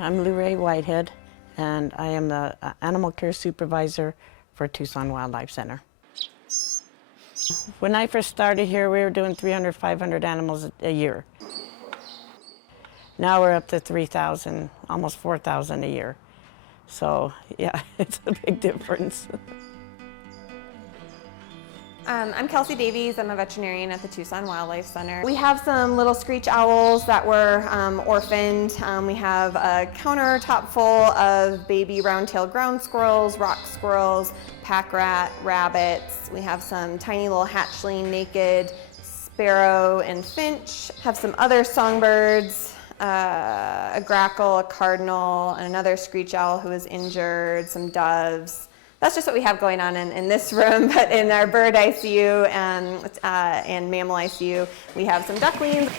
I'm Lou Ray Whitehead, and I am the animal care supervisor for Tucson Wildlife Center. When I first started here, we were doing 300, 500 animals a year. Now we're up to 3,000, almost 4,000 a year. So yeah, it's a big difference. I'm Kelsey Davies. I'm a veterinarian at the Tucson Wildlife Center. We have some little screech owls that were orphaned. We have a countertop full of baby round-tailed ground squirrels, rock squirrels, pack rat, rabbits. We have some tiny little hatchling naked sparrow and finch. Have some other songbirds, a grackle, a cardinal, and another screech owl who is injured, some doves. That's just what we have going on in this room, but in our bird ICU and mammal ICU, we have some ducklings.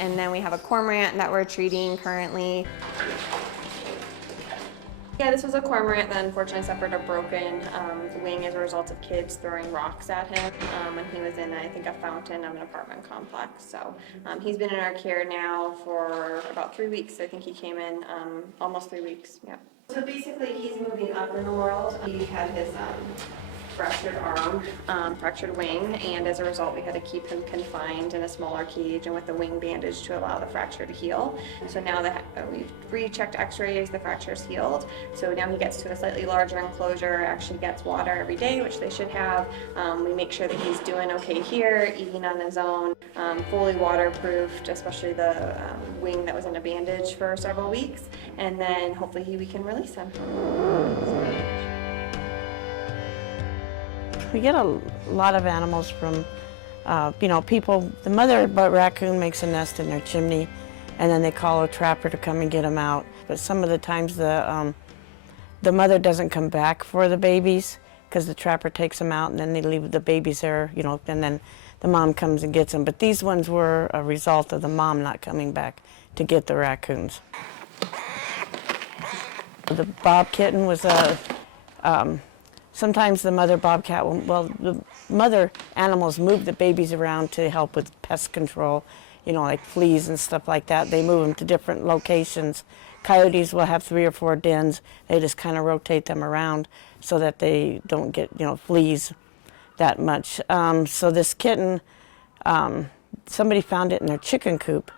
And then we have a cormorant that we're treating currently. Yeah, this was a cormorant that unfortunately suffered a broken wing as a result of kids throwing rocks at him when he was in, I think, a fountain of an apartment complex. So he's been in our care now for about 3 weeks. I think he came in almost 3 weeks, yeah. So basically he's moving up in the world. He had his fractured arm, fractured wing, and as a result we had to keep him confined in a smaller cage and with the wing bandage to allow the fracture to heal. So now that we've rechecked x-rays, the fracture's healed. So now he gets to a slightly larger enclosure, actually gets water every day, which they should have. We make sure that he's doing okay here, eating on his own, fully waterproofed, especially the wing that was in a bandage for several weeks, and then hopefully we can release him. We get a lot of animals from, people. The mother raccoon makes a nest in their chimney, and then they call a trapper to come and get them out. But some of the times the mother doesn't come back for the babies because the trapper takes them out, and then they leave the babies there, and then the mom comes and gets them. But these ones were a result of the mom not coming back to get the raccoons. The bob kitten was a. Sometimes the mother bobcat, the mother animals move the babies around to help with pest control, like fleas and stuff like that. They move them to different locations. Coyotes will have 3 or 4 dens. They just kind of rotate them around so that they don't get, fleas that much. So this kitten, somebody found it in their chicken coop,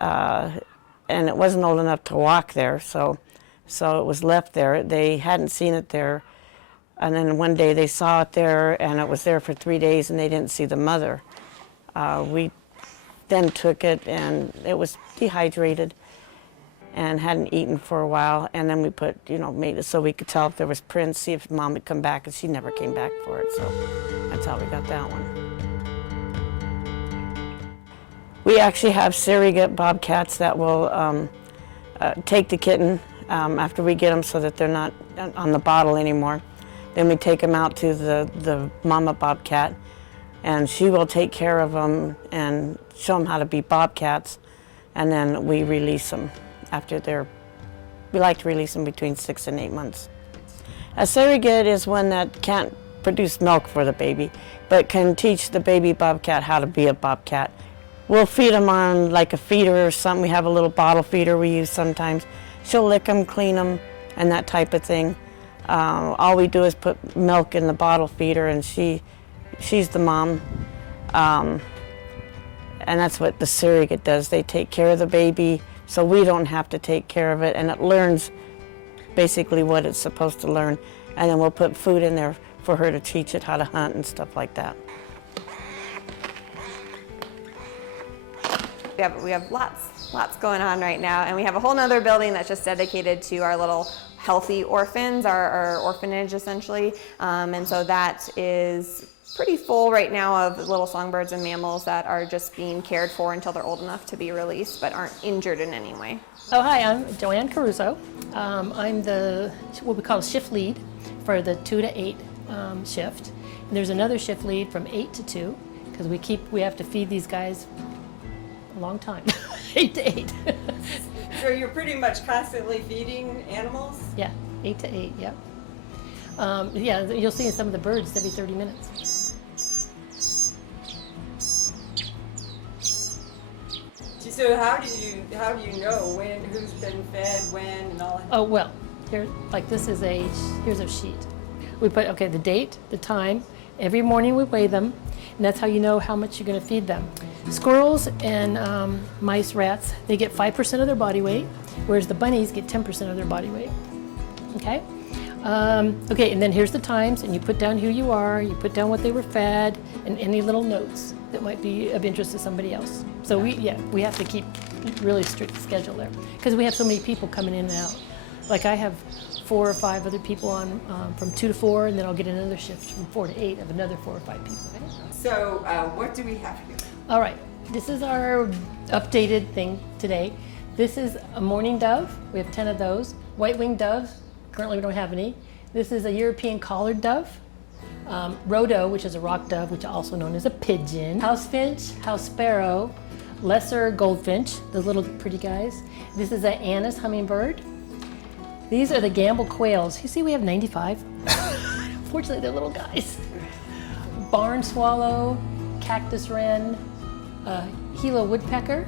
and it wasn't old enough to walk there, so it was left there. They hadn't seen it there. And then one day they saw it there, and it was there for 3 days, and they didn't see the mother. We then took it, and it was dehydrated and hadn't eaten for a while. And then we put, made it so we could tell if there was prints, see if mom would come back, and she never came back for it. So that's how we got that one. We actually have surrogate bobcats that will take the kitten after we get them so that they're not on the bottle anymore. Then we take them out to the mama bobcat, and she will take care of them and show them how to be bobcats, and then we release them after we like to release them between 6 and 8 months. A surrogate is one that can't produce milk for the baby, but can teach the baby bobcat how to be a bobcat. We'll feed them on like a feeder or something. We have a little bottle feeder we use sometimes. She'll lick them, clean them, and that type of thing. All we do is put milk in the bottle feeder, and she's the mom. And that's what the surrogate does. They take care of the baby, so we don't have to take care of it, and it learns basically what it's supposed to learn. And then we'll put food in there for her to teach it how to hunt and stuff like that. We have lots going on right now, and we have a whole nother building that's just dedicated to our little healthy orphans, our orphanage essentially, and so that is pretty full right now of little songbirds and mammals that are just being cared for until they're old enough to be released but aren't injured in any way. Oh, hi, I'm Joanne Caruso. I'm what we call shift lead for the 2 to 8 shift. And there's another shift lead from 8 to 2 because we have to feed these guys a long time, 8 to 8. So you're pretty much constantly feeding animals? Yeah, 8 to 8, yeah. Yeah, you'll see some of the birds every 30 minutes. Do you So how do you know who's been fed when and all that? Oh, well, here, like this is here's a sheet. We put, okay, the date, the time, every morning we weigh them, and that's how you know how much you're gonna feed them. Squirrels and mice, rats, they get 5% of their body weight, whereas the bunnies get 10% of their body weight, okay? Okay, and then here's the times, and you put down who you are, you put down what they were fed, and any little notes that might be of interest to somebody else. So we have to keep really strict schedule there, because we have so many people coming in and out. Like I have 4 or 5 other people on from 2 to 4, and then I'll get another shift from 4 to 8 of another 4 or 5 people. So what do we have here? All right, this is our updated thing today. This is a mourning dove. We have 10 of those. White-winged doves. Currently, we don't have any. This is a European collared dove. Rhodo, which is a rock dove, which is also known as a pigeon. House finch, house sparrow, lesser goldfinch, those little pretty guys. This is an anise hummingbird. These are the gamble quails. You see, we have 95. Fortunately, they're little guys. Barn swallow, cactus wren, Gila woodpecker,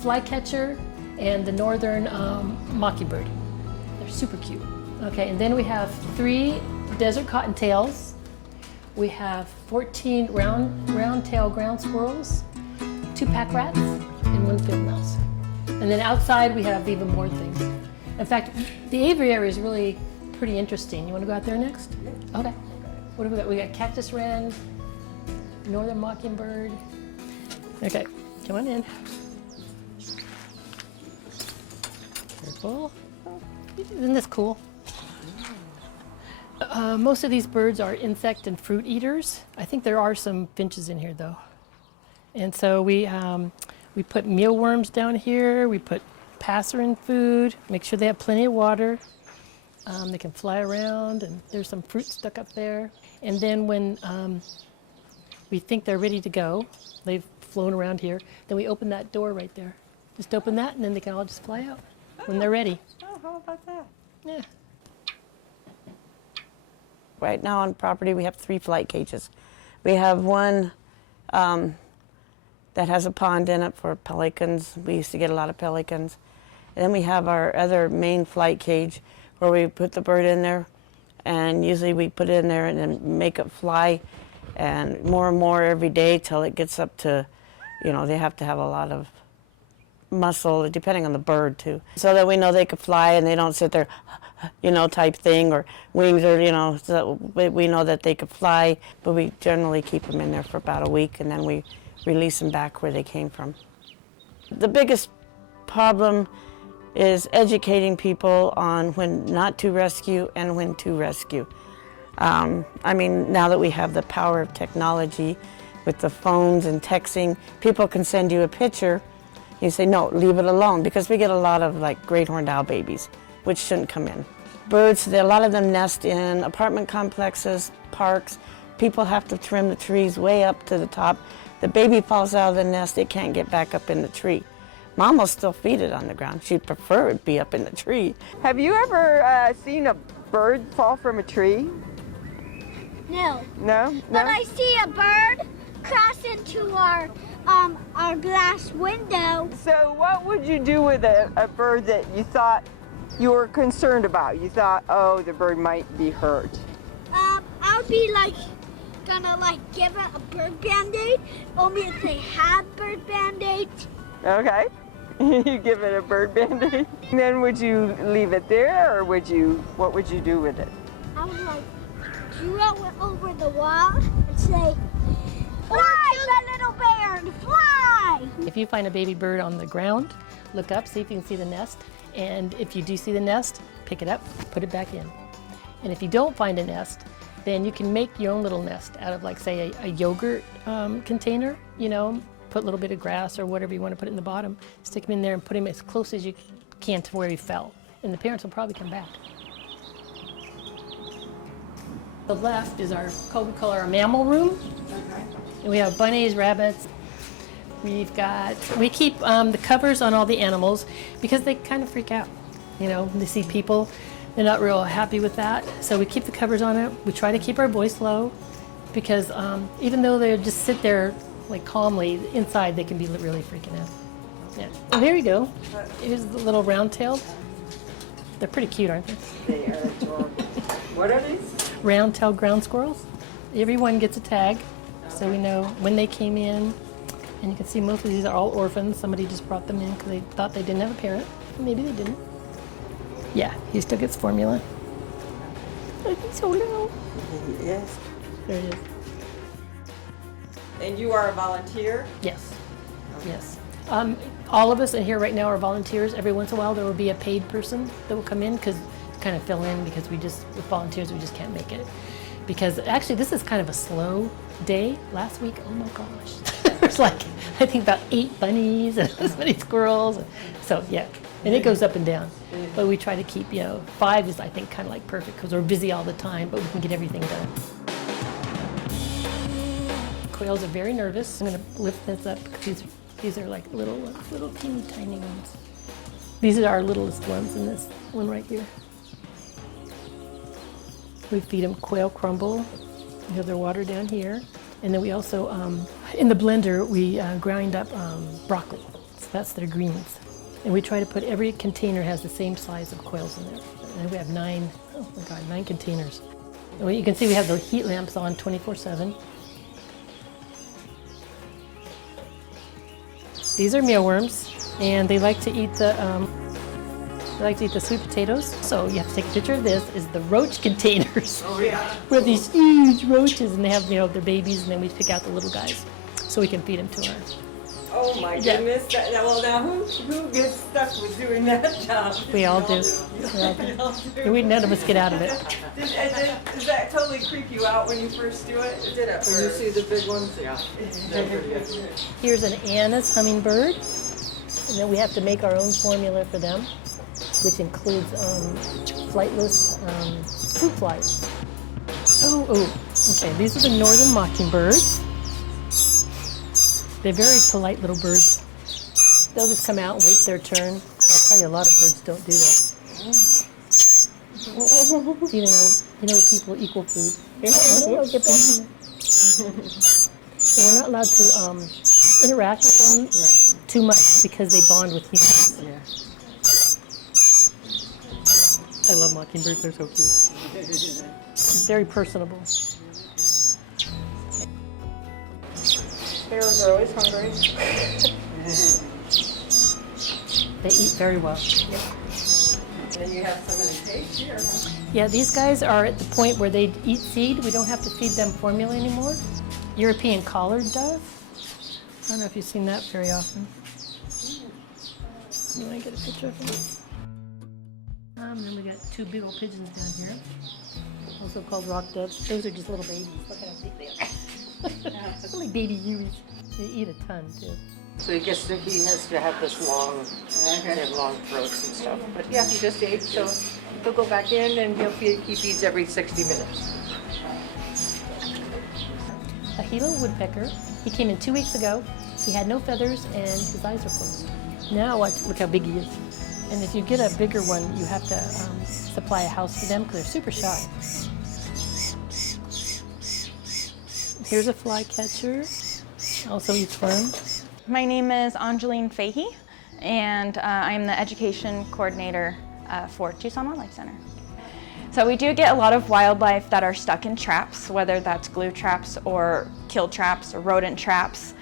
flycatcher, and the northern mockingbird. They're super cute. Okay, and then we have 3 desert cottontails. We have 14 round-tailed ground squirrels, 2 pack rats, and 1 field mouse. And then outside we have even more things. In fact, the aviary area is really pretty interesting. You want to go out there next? Okay. What have we got? We got cactus wren, northern mockingbird. Okay, come on in. Careful. Isn't this cool? Most of these birds are insect and fruit eaters. I think there are some finches in here though. And so we put mealworms down here. We put passerin food. Make sure they have plenty of water. They can fly around, and there's some fruit stuck up there. And then when we think they're ready to go, they've flown around here, then we open that door right there. Just open that, and then they can all just fly out when they're ready. Oh, how about that? Yeah. Right now on property, we have 3 flight cages. We have one that has a pond in it for pelicans. We used to get a lot of pelicans. And then we have our other main flight cage where we put the bird in there, and usually we put it in there and then make it fly, and more every day till it gets up to, you know, they have to have a lot of muscle, depending on the bird too, so that we know they could fly and they don't sit there, you know, type thing, or wings, or, you know, so we know that they could fly. But we generally keep them in there for about a week, and then we release them back where they came from. The biggest problem is educating people on when not to rescue and when to rescue. I mean, now that we have the power of technology with the phones and texting, people can send you a picture. You say, no, leave it alone, because we get a lot of like great horned owl babies, which shouldn't come in. Birds, a lot of them nest in apartment complexes, parks. People have to trim the trees way up to the top. The baby falls out of the nest, it can't get back up in the tree. Mom will still feed it on the ground. She'd prefer it be up in the tree. Have you ever seen a bird fall from a tree? No. No? But No? I see a bird crash into our glass window. So what would you do with a bird that you thought you were concerned about? You thought, oh, the bird might be hurt. I would be gonna give it a bird band-aid, only if they had bird band-aids. Okay. You give it a bird band-aid. Then would you leave it there, or what would you do with it? I would throw it over the wall and say, fly, my little bird, fly! If you find a baby bird on the ground, look up, see if you can see the nest. And if you do see the nest, pick it up, put it back in. And if you don't find a nest, then you can make your own little nest out of, like, say, a yogurt container, you know, put a little bit of grass or whatever you want to put in the bottom, stick them in there and put them as close as you can to where he fell. And the parents will probably come back. The left is we call our mammal room. Okay. And we have bunnies, rabbits. We keep the covers on all the animals because they kind of freak out. You know, when they see people, they're not real happy with that. So we keep the covers on it. We try to keep our voice low because even though they just sit there like calmly, inside they can be really freaking out. Yeah. Oh, here you go. Here's the little round-tailed. They're pretty cute, aren't they? They are adorable. What are these? Round-tailed ground squirrels. Everyone gets a tag, so we know when they came in. And you can see most of these are all orphans. Somebody just brought them in because they thought they didn't have a parent. Maybe they didn't. Yeah, he still gets formula. Oh, he's so little. Yes. There it is. And you are a volunteer? Yes. Yes. All of us in here right now are volunteers. Every once in a while there will be a paid person that will come in because kind of fill in because with volunteers we just can't make it. Because actually this is kind of a slow day. Last week, oh my gosh, there's like I think about 8 bunnies and this many squirrels. So yeah, and it goes up and down. But we try to keep, 5 is I think kind of like perfect because we're busy all the time, but we can get everything done. Quails are very nervous. I'm going to lift this up because these are like little teeny tiny ones. These are our littlest ones in this one right here. We feed them quail crumble. We have their water down here. And then we also, in the blender, we grind up broccoli. So that's their greens. And we try to put every container has the same size of quails in there. And we have 9 containers. And you can see we have the heat lamps on 24/7. These are mealworms, and they like to eat the sweet potatoes. So you have to take a picture of this. Is the roach containers? Oh yeah. We have these huge roaches, and they have their babies, and then we pick out the little guys, so we can feed them to our. Oh my goodness. Well, now who gets stuck with doing that job? We all do. We all do. None of us get out of it. Does that totally creep you out when you first do it? Did it? When you see the big ones? Yeah. Here's an Anna's hummingbird, and then we have to make our own formula for them, which includes flightless fruit flies. Okay, these are the northern mockingbirds. They're very polite little birds. They'll just come out and wait their turn. I'll tell you, a lot of birds don't do that. People equal food. So we're not allowed to interact with them too much because they bond with humans. I love mockingbirds, they're so cute. Very personable. Sparrows are always hungry. They eat very well. And you have some in the cage here. Yeah, these guys are at the point where they eat seed. We don't have to feed them formula anymore. European collared dove. I don't know if you've seen that very often. You want to get a picture of them? Then we got 2 big old pigeons down here, also called rock doves. Those are just little babies. Look how big they are. They're like baby hueys. They eat a ton too. So he has to have this long, they have long throats and stuff. But yeah, he just ate, so he'll go back in and he feeds every 60 minutes. A Gila woodpecker. He came in 2 weeks ago. He had no feathers and his eyes are closed. Now look how big he is. And if you get a bigger one, you have to supply a house for them because they're super shy. Here's a flycatcher. Also eats worms. My name is Angeline Fahey, and I'm the education coordinator for Tucson Wildlife Center. So we do get a lot of wildlife that are stuck in traps, whether that's glue traps or kill traps or rodent traps.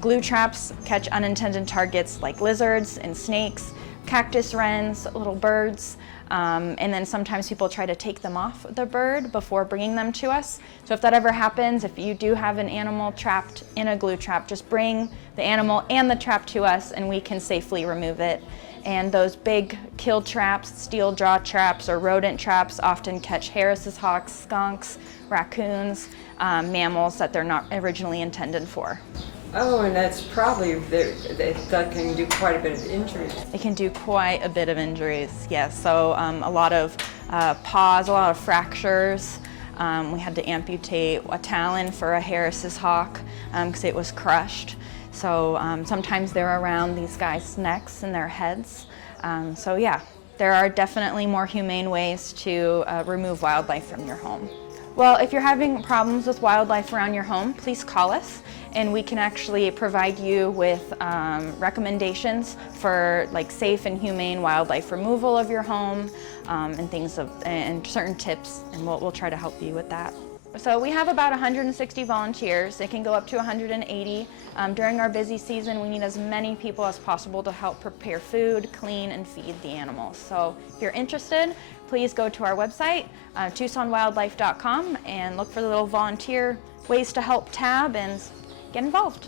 Glue traps catch unintended targets like lizards and snakes, cactus wrens, little birds, and then sometimes people try to take them off the bird before bringing them to us. So if that ever happens, if you do have an animal trapped in a glue trap, just bring the animal and the trap to us and we can safely remove it. And those big kill traps, steel jaw traps, or rodent traps often catch Harris's hawks, skunks, raccoons, mammals that they're not originally intended for. Oh, and that's probably, that can do quite a bit of injury. It can do quite a bit of injuries, yes. So a lot of paws, a lot of fractures. We had to amputate a talon for a Harris's hawk because it was crushed. So sometimes they're around these guys' necks and their heads. So yeah, there are definitely more humane ways to remove wildlife from your home. Well, if you're having problems with wildlife around your home, please call us and we can actually provide you with recommendations for like safe and humane wildlife removal of your home and certain tips, and we'll try to help you with that. So we have about 160 volunteers. It can go up to 180. During our busy season, we need as many people as possible to help prepare food, clean, and feed the animals. So if you're interested, please go to our website, TucsonWildlife.com, and look for the little volunteer ways to help tab and get involved.